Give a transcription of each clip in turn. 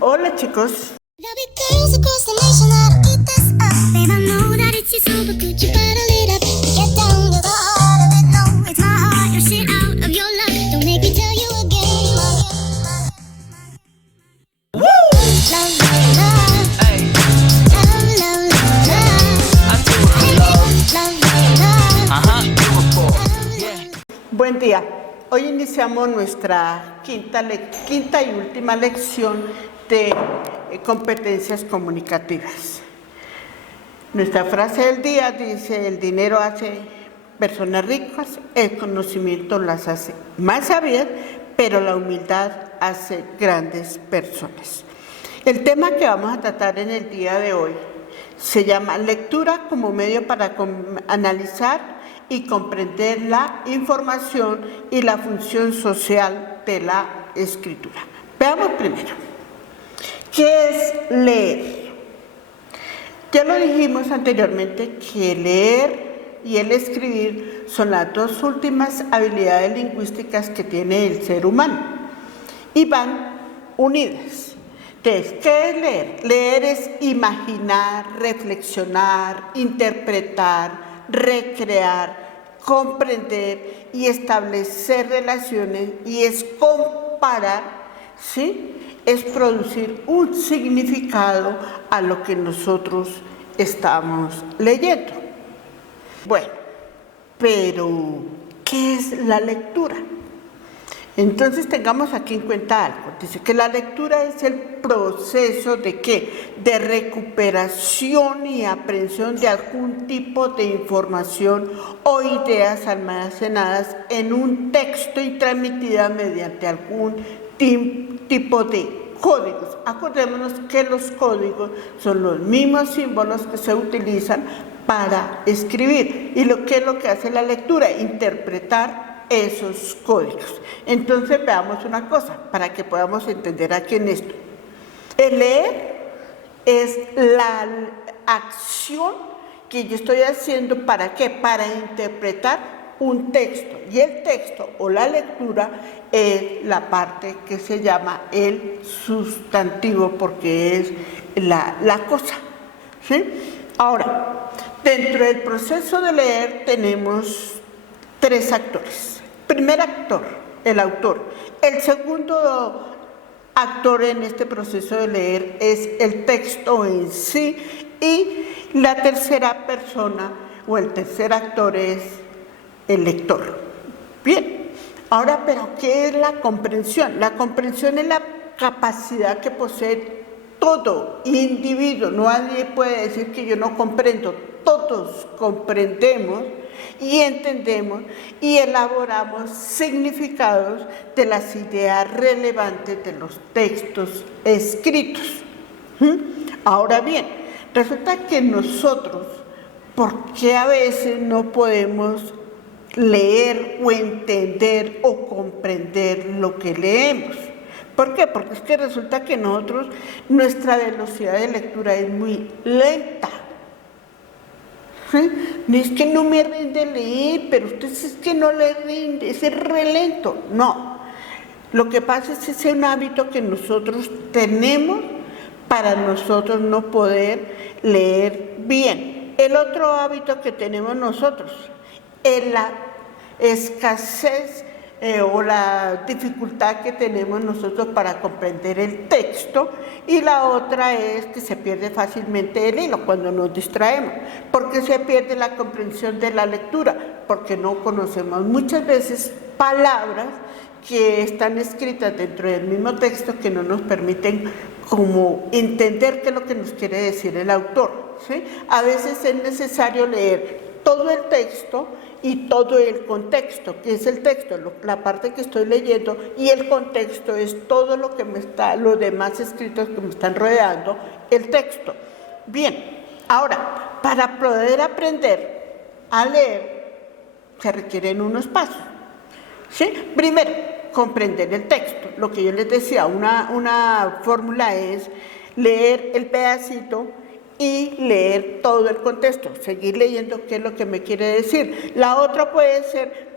Hola chicos. Buen día. Hoy iniciamos nuestra quinta y última lección de competencias comunicativas. Nuestra frase del día dice: el dinero hace personas ricas, el conocimiento las hace más sabias, pero la humildad hace grandes personas. El tema que vamos a tratar en el día de hoy se llama lectura como medio para analizar y comprender la información y la función social de la escritura. Veamos primero, ¿qué es leer? Ya lo dijimos anteriormente que leer y el escribir son las dos últimas habilidades lingüísticas que tiene el ser humano y van unidas. Entonces, ¿qué es leer? Leer es imaginar, reflexionar, interpretar, recrear, comprender y establecer relaciones, y es comparar, ¿sí? Es producir un significado a lo que nosotros estamos leyendo. Bueno, pero ¿qué es la lectura? Entonces tengamos aquí en cuenta algo. Dice que la lectura es el proceso de ¿qué? De recuperación y aprehensión de algún tipo de información o ideas almacenadas en un texto y transmitidas mediante algún tipo de códigos. Acordémonos que los códigos son los mismos símbolos que se utilizan para escribir. ¿Y qué es lo que hace la lectura? Interpretar esos códigos. Entonces veamos una cosa para que podamos entender aquí en esto. El leer es la acción que yo estoy haciendo. ¿Para qué? Para interpretar un texto, y el texto o la lectura es la parte que se llama el sustantivo, porque es la cosa, ¿sí? Ahora, dentro del proceso de leer tenemos tres actores. Primer actor, el autor. El segundo actor en este proceso de leer es el texto en sí, y la tercera persona o el tercer actor es el lector. Bien, ahora, ¿pero qué es la comprensión? La comprensión es la capacidad que posee todo individuo. Nadie puede decir que yo no comprendo. Todos comprendemos y entendemos y elaboramos significados de las ideas relevantes de los textos escritos. Ahora bien, resulta que nosotros, ¿por qué a veces no podemos leer o entender o comprender lo que leemos? ¿Por qué? Porque es que resulta que nuestra velocidad de lectura es muy lenta. ¿Sí? No es que no me rinde leer, pero usted es que no le rinde, es re lento. No, lo que pasa es que ese es un hábito que nosotros tenemos para nosotros no poder leer bien. El otro hábito que tenemos nosotros es la escasez o la dificultad que tenemos nosotros para comprender el texto, y la otra es que se pierde fácilmente el hilo cuando nos distraemos. ¿Por qué se pierde la comprensión de la lectura? Porque no conocemos muchas veces palabras que están escritas dentro del mismo texto que no nos permiten como entender qué es lo que nos quiere decir el autor, ¿sí? A veces es necesario leer todo el texto y todo el contexto. ¿Qué es el texto? La parte que estoy leyendo, y el contexto es todo lo que los demás escritos que me están rodeando el texto. Bien, ahora, para poder aprender a leer se requieren unos pasos, ¿sí? Primero, comprender el texto. Lo que yo les decía, una fórmula es leer el pedacito y leer todo el contexto, seguir leyendo qué es lo que me quiere decir. La otra puede ser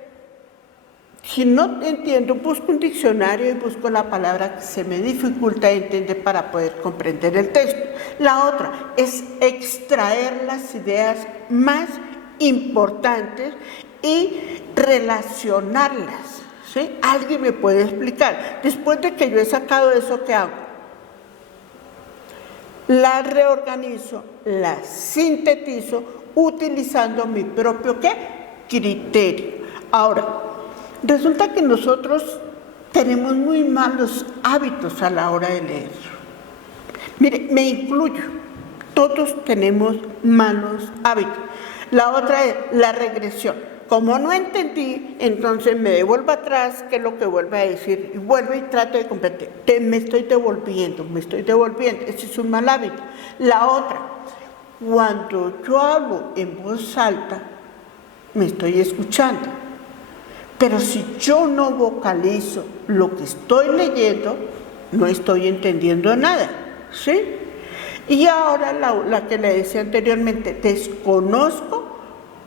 Si no entiendo, busco un diccionario y busco la palabra que se me dificulta entender para poder comprender el texto. La otra es extraer las ideas más importantes y relacionarlas. ¿Sí? ¿Alguien me puede explicar? Después de que yo he sacado eso, ¿qué hago? La reorganizo, la sintetizo, utilizando mi propio ¿qué? Criterio. Ahora, resulta que nosotros tenemos muy malos hábitos a la hora de leer. Mire, me incluyo. Todos tenemos malos hábitos. La otra es la regresión. Como no entendí, entonces me devuelvo atrás, que es lo que vuelve a decir, y vuelvo y trato de comprender. Me estoy devolviendo. Ese es un mal hábito. La otra, cuando yo hablo en voz alta, me estoy escuchando. Pero si yo no vocalizo lo que estoy leyendo, no estoy entendiendo nada, ¿sí? Y ahora la que le decía anteriormente, desconozco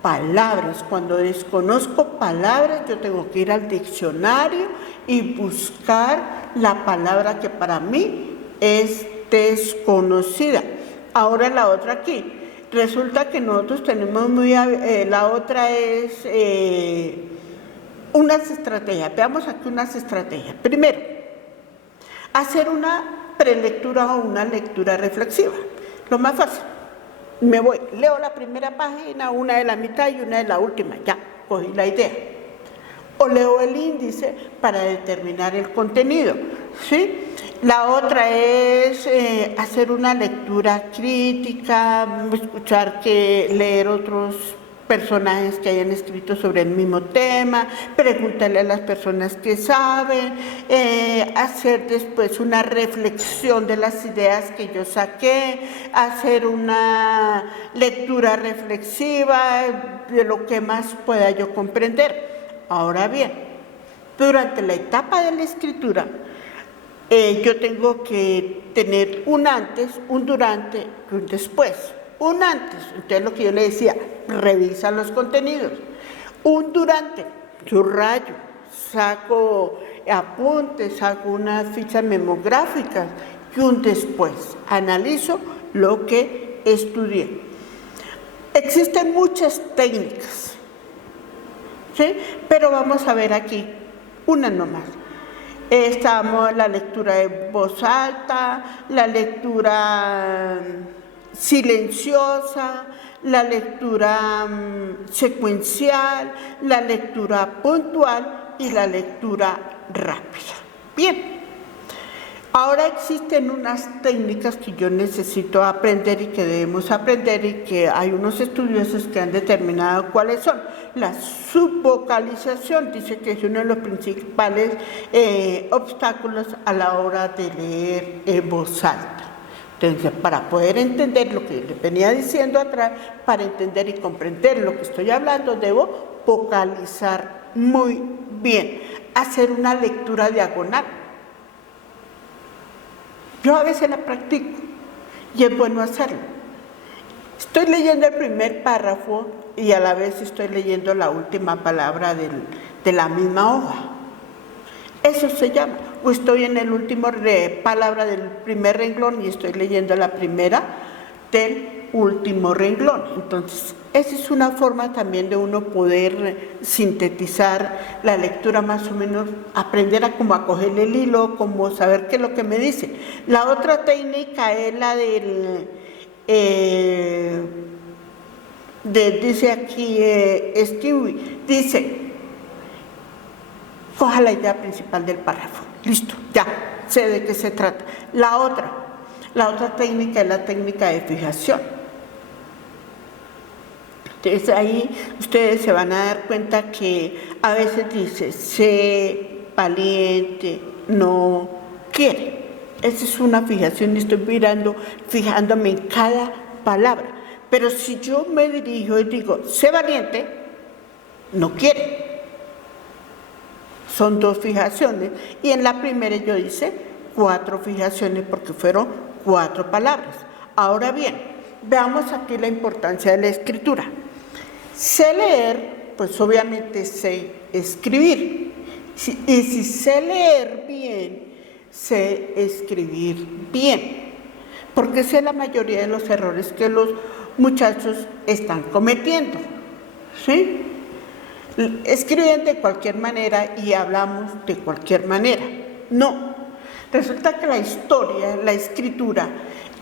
palabras. Cuando desconozco palabras, yo tengo que ir al diccionario y buscar la palabra que para mí es desconocida. Ahora la otra aquí. Resulta que nosotros tenemos la otra es unas estrategias. Veamos aquí unas estrategias. Primero, hacer una prelectura o una lectura reflexiva. Lo más fácil. Me voy, leo la primera página, una de la mitad y una de la última. Ya, cogí la idea. O leo el índice para determinar el contenido, ¿sí? La otra es hacer una lectura crítica, leer otros personajes que hayan escrito sobre el mismo tema, preguntarle a las personas que saben, hacer después una reflexión de las ideas que yo saqué, hacer una lectura reflexiva de lo que más pueda yo comprender. Ahora bien, durante la etapa de la escritura, yo tengo que tener un antes, un durante y un después. Un antes, entonces lo que yo le decía, revisa los contenidos. Un durante, subrayo, saco apuntes, hago unas fichas memográficas. Y un después, analizo lo que estudié. Existen muchas técnicas, ¿sí? Pero vamos a ver aquí una nomás. Estamos la lectura de voz alta, la lectura silenciosa, la lectura secuencial, la lectura puntual y la lectura rápida. Bien, ahora existen unas técnicas que yo necesito aprender y que debemos aprender y que hay unos estudiosos que han determinado cuáles son. La subvocalización dice que es uno de los principales obstáculos a la hora de leer en voz alta. Entonces, para poder entender lo que les venía diciendo atrás, para entender y comprender lo que estoy hablando, debo vocalizar muy bien, hacer una lectura diagonal. Yo a veces la practico y es bueno hacerlo. Estoy leyendo el primer párrafo y a la vez estoy leyendo la última palabra de la misma hoja. Eso se llama. O estoy en el último palabra del primer renglón y estoy leyendo la primera del último renglón. Entonces, esa es una forma también de uno poder sintetizar la lectura, más o menos aprender a como a coger el hilo, como saber qué es lo que me dice. La otra técnica es la del dice aquí Stewie, dice, coja la idea principal del párrafo, listo, ya, sé de qué se trata. La otra técnica es la técnica de fijación. Entonces ahí ustedes se van a dar cuenta que a veces dice, sé valiente, no quiere. Esa es una fijación y estoy fijándome en cada palabra. Pero si yo me dirijo y digo, sé valiente, no quiere. Son dos fijaciones. Y en la primera yo hice 4 fijaciones porque fueron 4 palabras. Ahora bien, veamos aquí la importancia de la escritura. Sé leer, pues obviamente sé escribir. Y si sé leer bien, sé escribir bien, porque sé la mayoría de los errores que los muchachos están cometiendo, ¿sí? Escriben de cualquier manera y hablamos de cualquier manera. No, resulta que la historia, la escritura,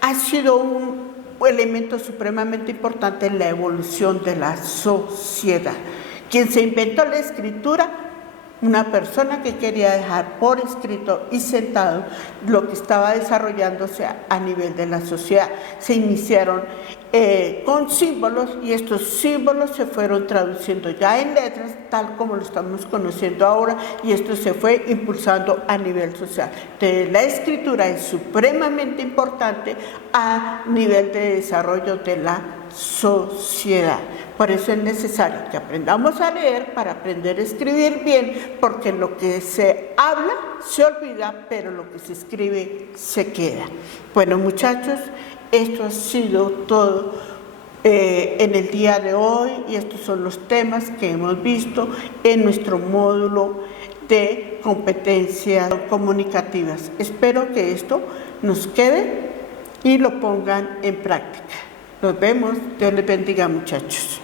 ha sido un elemento supremamente importante en la evolución de la sociedad. Quien se inventó la escritura, una persona que quería dejar por escrito y sentado lo que estaba desarrollándose a nivel de la sociedad. Se iniciaron con símbolos y estos símbolos se fueron traduciendo ya en letras, tal como lo estamos conociendo ahora, y esto se fue impulsando a nivel social. Entonces, la escritura es supremamente importante a nivel de desarrollo de la sociedad. Por eso es necesario que aprendamos a leer para aprender a escribir bien, porque lo que se habla se olvida, pero lo que se escribe se queda. Bueno, muchachos, esto ha sido todo en el día de hoy, y estos son los temas que hemos visto en nuestro módulo de competencias comunicativas. Espero que esto nos quede y lo pongan en práctica. Nos vemos. Dios les bendiga, muchachos.